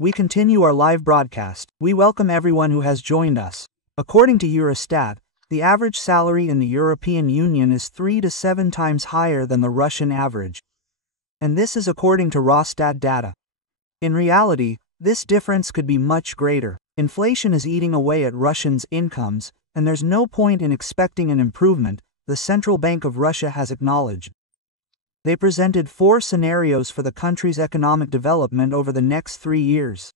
We continue our live broadcast. We welcome everyone who has joined us. According to Eurostat, the average salary in the European Union is 3 to 7 times higher than the Russian average. And this is according to Rosstat data. In reality, this difference could be much greater. Inflation is eating away at Russians' incomes, and there's no point in expecting an improvement, the Central Bank of Russia has acknowledged. They presented 4 scenarios for the country's economic development over the next 3 years.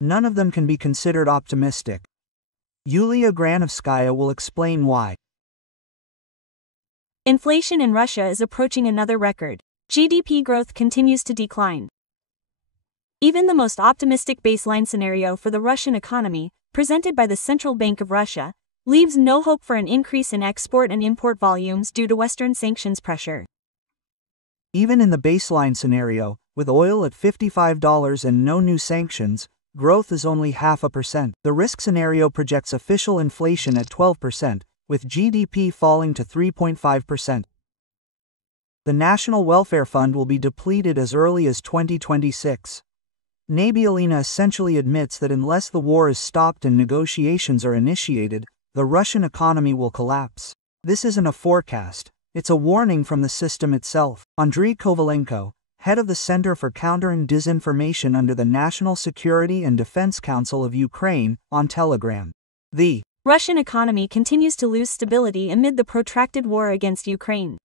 None of them can be considered optimistic. Yulia Granovskaya will explain why. Inflation in Russia is approaching another record. GDP growth continues to decline. Even the most optimistic baseline scenario for the Russian economy, presented by the Central Bank of Russia, leaves no hope for an increase in export and import volumes due to Western sanctions pressure. Even in the baseline scenario, with oil at $55 and no new sanctions, growth is only 0.5%. The risk scenario projects official inflation at 12%, with GDP falling to 3.5%. The National Welfare Fund will be depleted as early as 2026. Nabiullina essentially admits that unless the war is stopped and negotiations are initiated, the Russian economy will collapse. This isn't a forecast. It's a warning from the system itself. Andriy Kovalenko, head of the Center for Counter and Disinformation under the National Security and Defense Council of Ukraine, on Telegram. The Russian economy continues to lose stability amid the protracted war against Ukraine.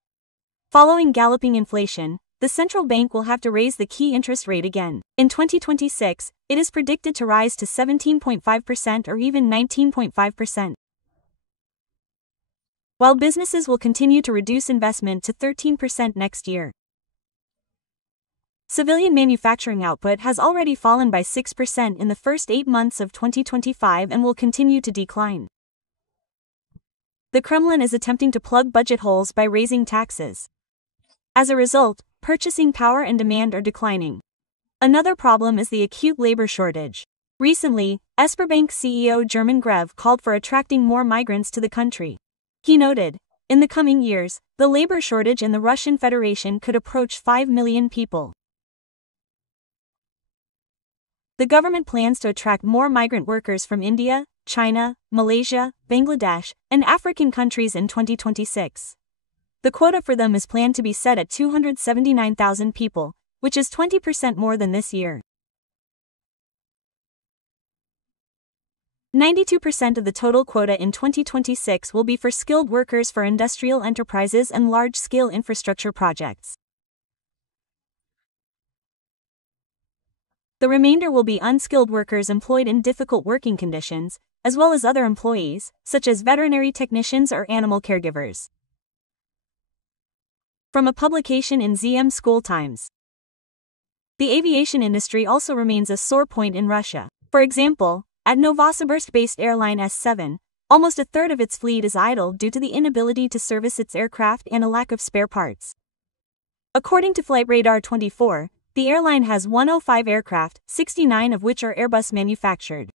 Following galloping inflation, the central bank will have to raise the key interest rate again. In 2026, it is predicted to rise to 17.5% or even 19.5%. While businesses will continue to reduce investment to 13% next year. Civilian manufacturing output has already fallen by 6% in the first 8 months of 2025 and will continue to decline. The Kremlin is attempting to plug budget holes by raising taxes. As a result, purchasing power and demand are declining. Another problem is the acute labor shortage. Recently, Sberbank CEO German Grev called for attracting more migrants to the country. He noted, in the coming years, the labor shortage in the Russian Federation could approach 5 million people. The government plans to attract more migrant workers from India, China, Malaysia, Bangladesh, and African countries in 2026. The quota for them is planned to be set at 279,000 people, which is 20% more than this year. 92% of the total quota in 2026 will be for skilled workers for industrial enterprises and large-scale infrastructure projects. The remainder will be unskilled workers employed in difficult working conditions, as well as other employees, such as veterinary technicians or animal caregivers. From a publication in ZM School Times. The aviation industry also remains a sore point in Russia. For example, at Novosibirsk-based airline S7, almost a third of its fleet is idle due to the inability to service its aircraft and a lack of spare parts. According to Flightradar24, the airline has 105 aircraft, 69 of which are Airbus manufactured.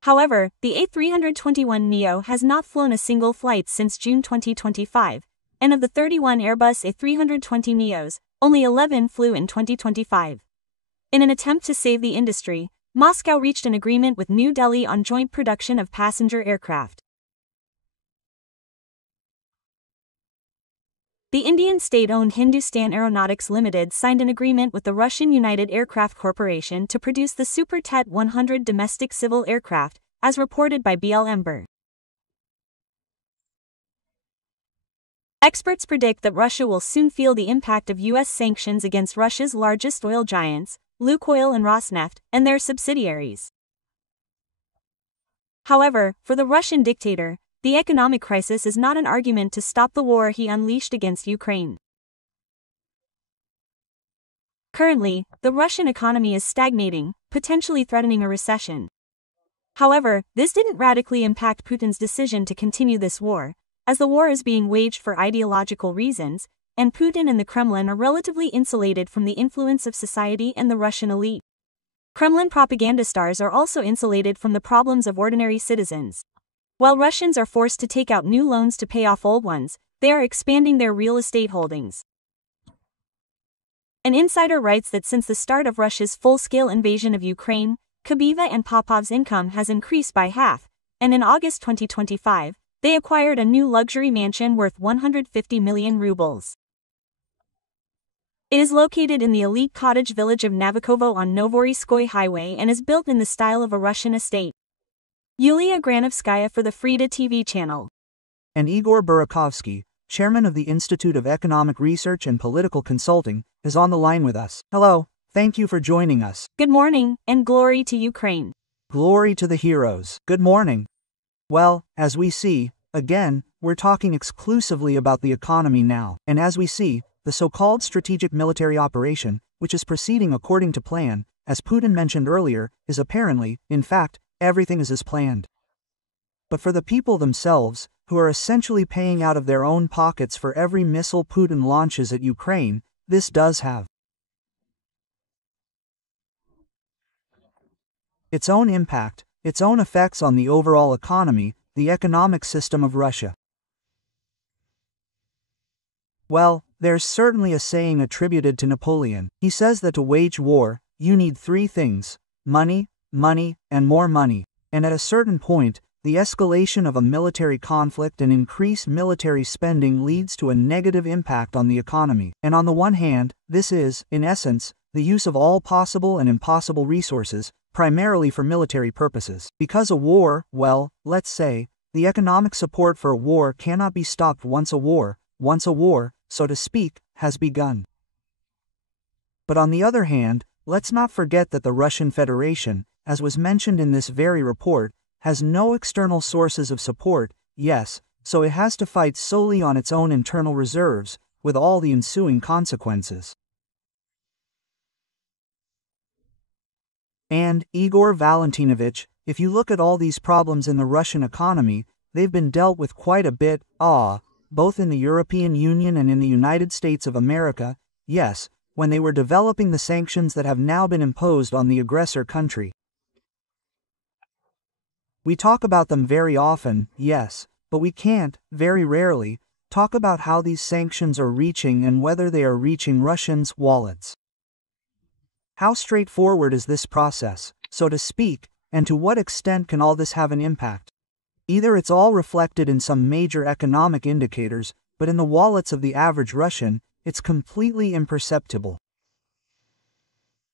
However, the A321neo has not flown a single flight since June 2025, and of the 31 Airbus A320neos, only 11 flew in 2025. In an attempt to save the industry, Moscow reached an agreement with New Delhi on joint production of passenger aircraft. The Indian state-owned Hindustan Aeronautics Limited signed an agreement with the Russian United Aircraft Corporation to produce the Super Tet-100 domestic civil aircraft, as reported by BL Ember. Experts predict that Russia will soon feel the impact of U.S. sanctions against Russia's largest oil giants, Lukoil and Rosneft, and their subsidiaries. However, for the Russian dictator, the economic crisis is not an argument to stop the war he unleashed against Ukraine. Currently, the Russian economy is stagnating, potentially threatening a recession. However, this didn't radically impact Putin's decision to continue this war, as the war is being waged for ideological reasons, and Putin and the Kremlin are relatively insulated from the influence of society and the Russian elite. Kremlin propaganda stars are also insulated from the problems of ordinary citizens. While Russians are forced to take out new loans to pay off old ones, they are expanding their real estate holdings. An insider writes that since the start of Russia's full-scale invasion of Ukraine, Kubiva and Popov's income has increased by half, and in August 2025, they acquired a new luxury mansion worth 150 million rubles. It is located in the elite cottage village of Navikovo on Novoryskoy Highway and is built in the style of a Russian estate. Yulia Granovskaya for the Frida TV channel. And Igor Burakovsky, chairman of the Institute of Economic Research and Political Consulting, is on the line with us. Hello, thank you for joining us. Good morning, and glory to Ukraine. Glory to the heroes. Good morning. Well, as we see, again, we're talking exclusively about the economy now. And as we see, the so-called strategic military operation, which is proceeding according to plan, as Putin mentioned earlier, is apparently, in fact, everything is as planned. But for the people themselves, who are essentially paying out of their own pockets for every missile Putin launches at Ukraine, this does have its own impact, its own effects on the overall economy, the economic system of Russia. Well, there's certainly a saying attributed to Napoleon. He says that to wage war, you need three things: money, money, and more money. And at a certain point, the escalation of a military conflict and increased military spending leads to a negative impact on the economy. And on the one hand, this is, in essence, the use of all possible and impossible resources, primarily for military purposes. Because a war, well, let's say, the economic support for a war cannot be stopped once a war, so to speak, has begun. But on the other hand, let's not forget that the Russian Federation, as was mentioned in this very report, has no external sources of support, yes, so it has to fight solely on its own internal reserves, with all the ensuing consequences. And, Igor Valentinovich, if you look at all these problems in the Russian economy, they've been dealt with quite a bit, both in the European Union and in the United States of America, yes, when they were developing the sanctions that have now been imposed on the aggressor country. We talk about them very often, yes, but we can't, very rarely, talk about how these sanctions are reaching and whether they are reaching Russians' wallets. How straightforward is this process, so to speak, and to what extent can all this have an impact? Either it's all reflected in some major economic indicators, but in the wallets of the average Russian, it's completely imperceptible.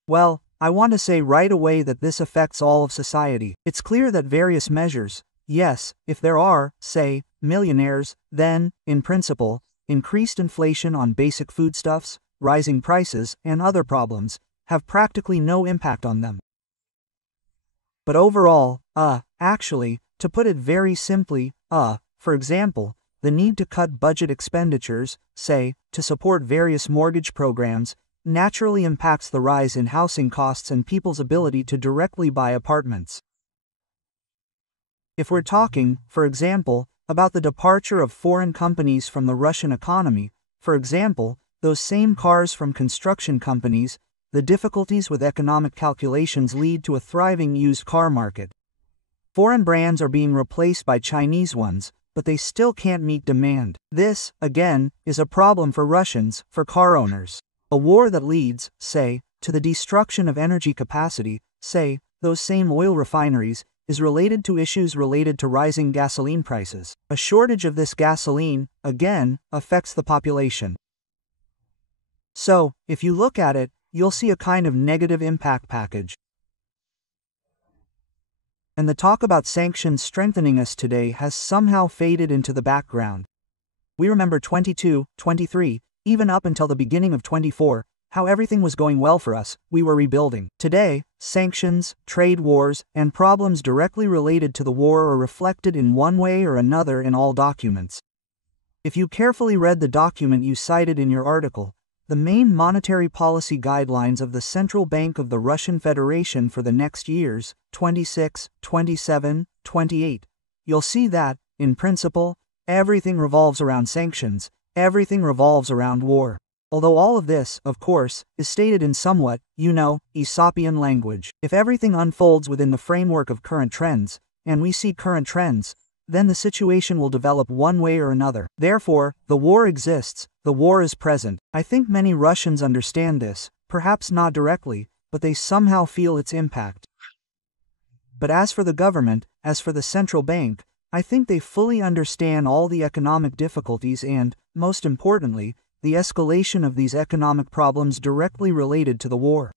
Well, I want to say right away that this affects all of society. It's clear that various measures, yes, if there are, say, millionaires, then, in principle, increased inflation on basic foodstuffs, rising prices, and other problems, have practically no impact on them. But overall, actually, to put it very simply, for example, the need to cut budget expenditures, say, to support various mortgage programs, naturally impacts the rise in housing costs and people's ability to directly buy apartments. If we're talking, for example, about the departure of foreign companies from the Russian economy, for example, those same cars from construction companies, the difficulties with economic calculations lead to a thriving used car market. Foreign brands are being replaced by Chinese ones, but they still can't meet demand. This, again, is a problem for Russians, for car owners. A war that leads, say, to the destruction of energy capacity, say, those same oil refineries, is related to issues related to rising gasoline prices. A shortage of this gasoline, again, affects the population. So, if you look at it, you'll see a kind of negative impact package. And the talk about sanctions strengthening us today has somehow faded into the background. We remember 22, 23, even up until the beginning of 24, how everything was going well for us, we were rebuilding. Today, sanctions, trade wars, and problems directly related to the war are reflected in one way or another in all documents. If you carefully read the document you cited in your article, the main monetary policy guidelines of the Central Bank of the Russian Federation for the next years, 26, 27, 28, you'll see that, in principle, everything revolves around sanctions, everything revolves around war. Although all of this, of course, is stated in somewhat, Aesopian language. If everything unfolds within the framework of current trends, and we see current trends, then the situation will develop one way or another. Therefore, the war exists, the war is present. I think many Russians understand this, perhaps not directly, but they somehow feel its impact. But as for the government, as for the central bank, I think they fully understand all the economic difficulties and, most importantly, the escalation of these economic problems directly related to the war.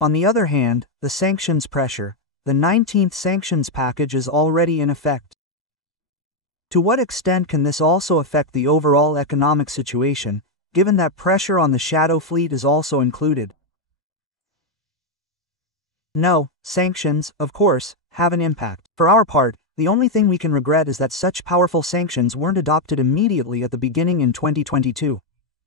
On the other hand, the sanctions pressure, the 19th sanctions package is already in effect. To what extent can this also affect the overall economic situation, given that pressure on the shadow fleet is also included? No, sanctions, of course, have an impact. For our part, the only thing we can regret is that such powerful sanctions weren't adopted immediately at the beginning in 2022.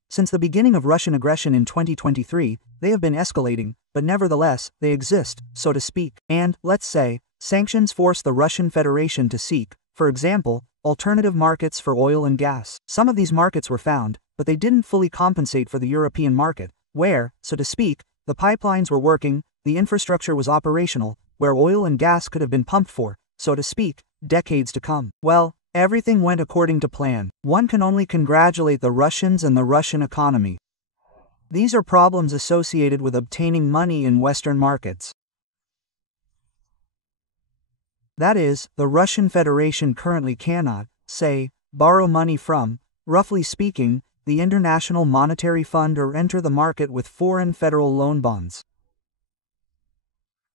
Since the beginning of Russian aggression in 2023, they have been escalating, but nevertheless, they exist, so to speak. And, let's say, sanctions force the Russian Federation to seek, for example, alternative markets for oil and gas. Some of these markets were found, but they didn't fully compensate for the European market, where, so to speak, the pipelines were working, the infrastructure was operational, where oil and gas could have been pumped for, so to speak, decades to come. Well, everything went according to plan. One can only congratulate the Russians and the Russian economy. These are problems associated with obtaining money in Western markets. That is, the Russian Federation currently cannot, say, borrow money from, roughly speaking, the International Monetary Fund or enter the market with foreign federal loan bonds.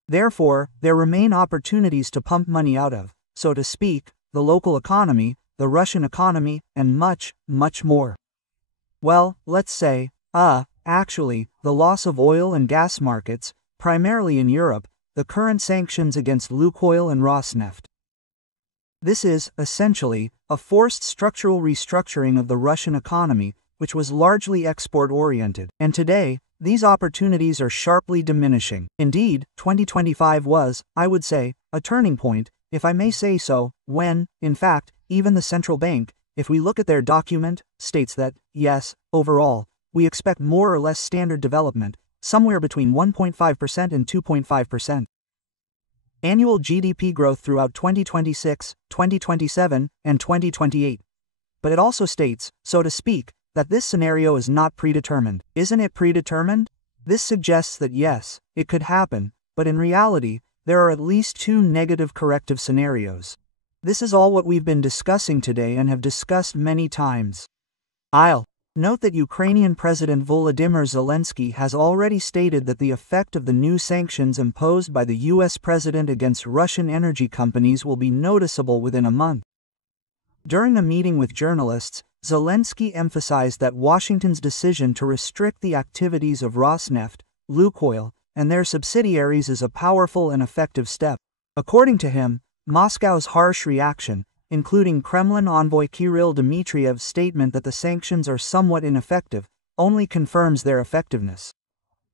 Therefore, there remain opportunities to pump money out of, so to speak, the local economy, the Russian economy, and much, much more. Well, let's say, actually, the loss of oil and gas markets, primarily in Europe, the current sanctions against Lukoil and Rosneft. This is, essentially, a forced structural restructuring of the Russian economy, which was largely export-oriented. And today, these opportunities are sharply diminishing. Indeed, 2025 was, I would say, a turning point, if I may say so, when, in fact, even the central bank, if we look at their document, states that, yes, overall, we expect more or less standard development, somewhere between 1.5% and 2.5%. Annual GDP growth throughout 2026, 2027, and 2028. But it also states, so to speak, that this scenario is not predetermined. Isn't it predetermined? This suggests that yes, it could happen, but in reality, there are at least two negative corrective scenarios. This is all what we've been discussing today and have discussed many times. I'll note that Ukrainian President Volodymyr Zelensky has already stated that the effect of the new sanctions imposed by the US president against Russian energy companies will be noticeable within a month. During a meeting with journalists, Zelensky emphasized that Washington's decision to restrict the activities of Rosneft, Lukoil, and their subsidiaries is a powerful and effective step. According to him, Moscow's harsh reaction, including Kremlin envoy Kirill Dmitriev's statement that the sanctions are somewhat ineffective, only confirms their effectiveness.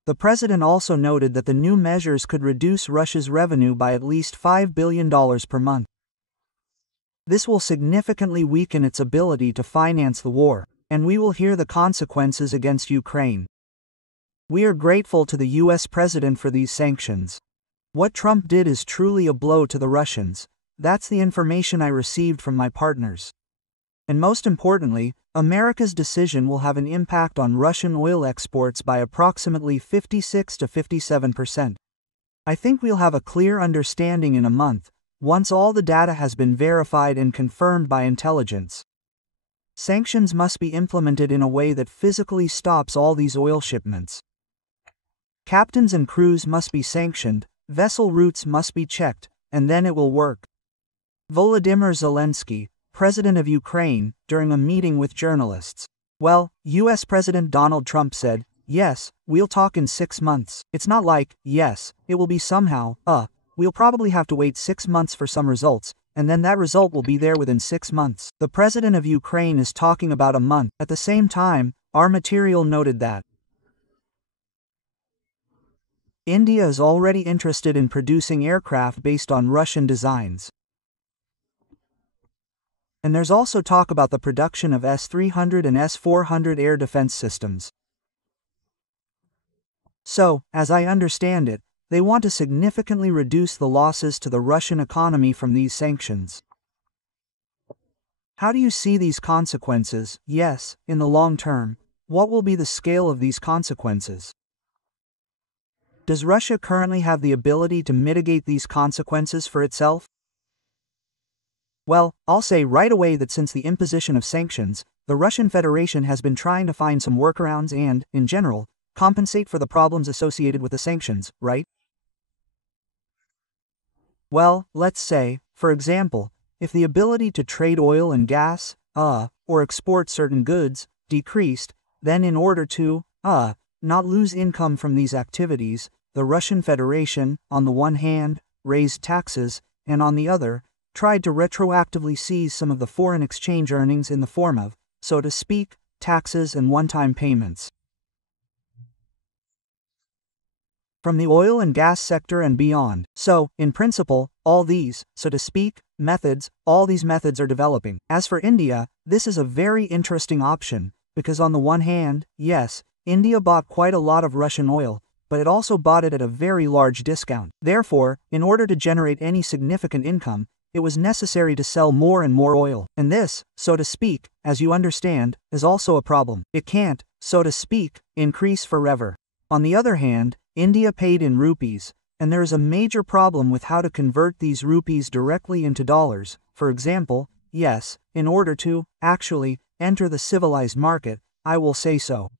The president also noted that the new measures could reduce Russia's revenue by at least $5 billion per month. This will significantly weaken its ability to finance the war, and we will hear the consequences against Ukraine. We are grateful to the US president for these sanctions. What Trump did is truly a blow to the Russians. That's the information I received from my partners. And most importantly, America's decision will have an impact on Russian oil exports by approximately 56 to 57%. I think we'll have a clear understanding in a month, once all the data has been verified and confirmed by intelligence. Sanctions must be implemented in a way that physically stops all these oil shipments. Captains and crews must be sanctioned, vessel routes must be checked, and then it will work. Volodymyr Zelensky, president of Ukraine, during a meeting with journalists. Well, US President Donald Trump said, yes, we'll talk in 6 months. It's not like, yes, it will be somehow, we'll probably have to wait 6 months for some results, and then that result will be there within 6 months. The president of Ukraine is talking about a month. At the same time, our material noted that India is already interested in producing aircraft based on Russian designs. And there's also talk about the production of S-300 and S-400 air defense systems. So, as I understand it, they want to significantly reduce the losses to the Russian economy from these sanctions. How do you see these consequences? Yes, in the long term. What will be the scale of these consequences? Does Russia currently have the ability to mitigate these consequences for itself? Well, I'll say right away that since the imposition of sanctions, the Russian Federation has been trying to find some workarounds and, in general, compensate for the problems associated with the sanctions, right? Well, let's say, for example, if the ability to trade oil and gas, or export certain goods, decreased, then in order to, not lose income from these activities, the Russian Federation, on the one hand, raised taxes, and on the other, tried to retroactively seize some of the foreign exchange earnings in the form of, so to speak, taxes and one-time payments. From the oil and gas sector and beyond. So, in principle, all these, so to speak, all these methods are developing. As for India, this is a very interesting option, because on the one hand, yes, India bought quite a lot of Russian oil, but it also bought it at a very large discount. Therefore, in order to generate any significant income, it was necessary to sell more and more oil. And this, so to speak, as you understand, is also a problem. It can't, so to speak, increase forever. On the other hand, India paid in rupees, and there is a major problem with how to convert these rupees directly into dollars, for example, yes, in order to, actually, enter the civilized market, I will say so.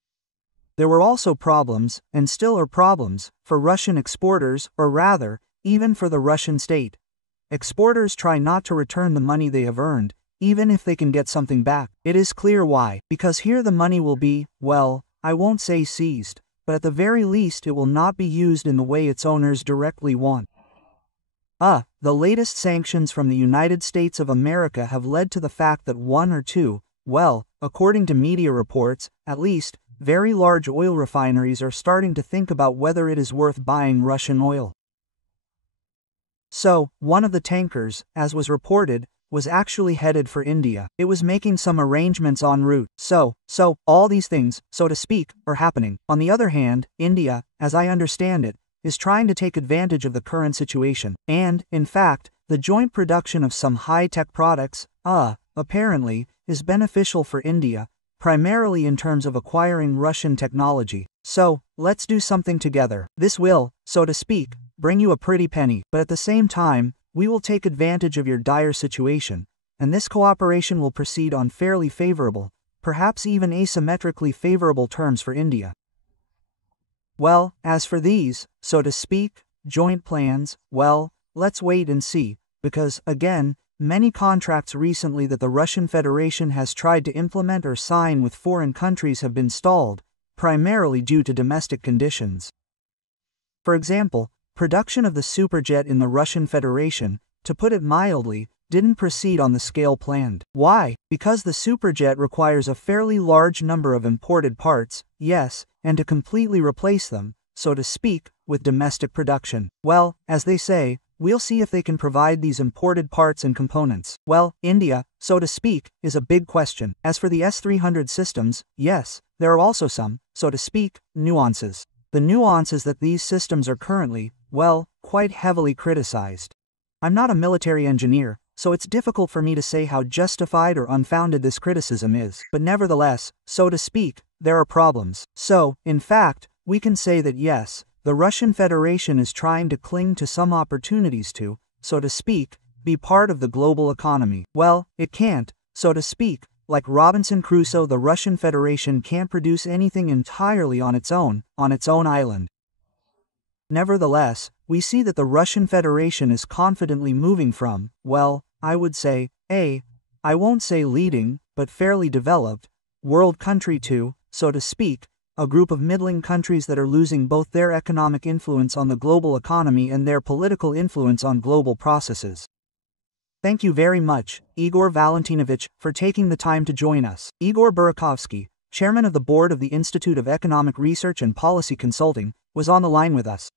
There were also problems, and still are problems, for Russian exporters, or rather, even for the Russian state. Exporters try not to return the money they have earned, even if they can get something back. It is clear why, because here the money will be, well, I won't say seized, but at the very least it will not be used in the way its owners directly want. The latest sanctions from the United States of America have led to the fact that one or two, well, according to media reports, at least, very large oil refineries are starting to think about whether it is worth buying Russian oil. So, one of the tankers, as was reported, was actually headed for India. It was making some arrangements en route. So, all these things, so to speak, are happening. On the other hand, India, as I understand it, is trying to take advantage of the current situation. And, in fact, the joint production of some high-tech products, apparently, is beneficial for India, primarily in terms of acquiring Russian technology. So, let's do something together. This will, so to speak, bring you a pretty penny, but at the same time, we will take advantage of your dire situation, and this cooperation will proceed on fairly favorable, perhaps even asymmetrically favorable terms for India. Well, as for these, so to speak, joint plans, well, let's wait and see, because, again, many contracts recently that the Russian Federation has tried to implement or sign with foreign countries have been stalled, primarily due to domestic conditions. For example, production of the Superjet in the Russian Federation, to put it mildly, didn't proceed on the scale planned. Why? Because the Superjet requires a fairly large number of imported parts, yes, and to completely replace them, so to speak, with domestic production. Well, as they say, we'll see if they can provide these imported parts and components. Well, India, so to speak, is a big question. As for the S-300 systems, yes, there are also some, so to speak, nuances. The nuance is that these systems are currently, well, quite heavily criticized. I'm not a military engineer, so it's difficult for me to say how justified or unfounded this criticism is. But nevertheless, so to speak, there are problems. So, in fact, we can say that yes, the Russian Federation is trying to cling to some opportunities to, so to speak, be part of the global economy. Well, it can't, so to speak. Like Robinson Crusoe, the Russian Federation can't produce anything entirely on its own island. Nevertheless, we see that the Russian Federation is confidently moving from, well, I would say, I won't say leading, but fairly developed, world country to, so to speak, a group of middling countries that are losing both their economic influence on the global economy and their political influence on global processes. Thank you very much, Igor Valentinovich, for taking the time to join us. Igor Burakovsky, chairman of the board of the Institute of Economic Research and Policy Consulting, was on the line with us.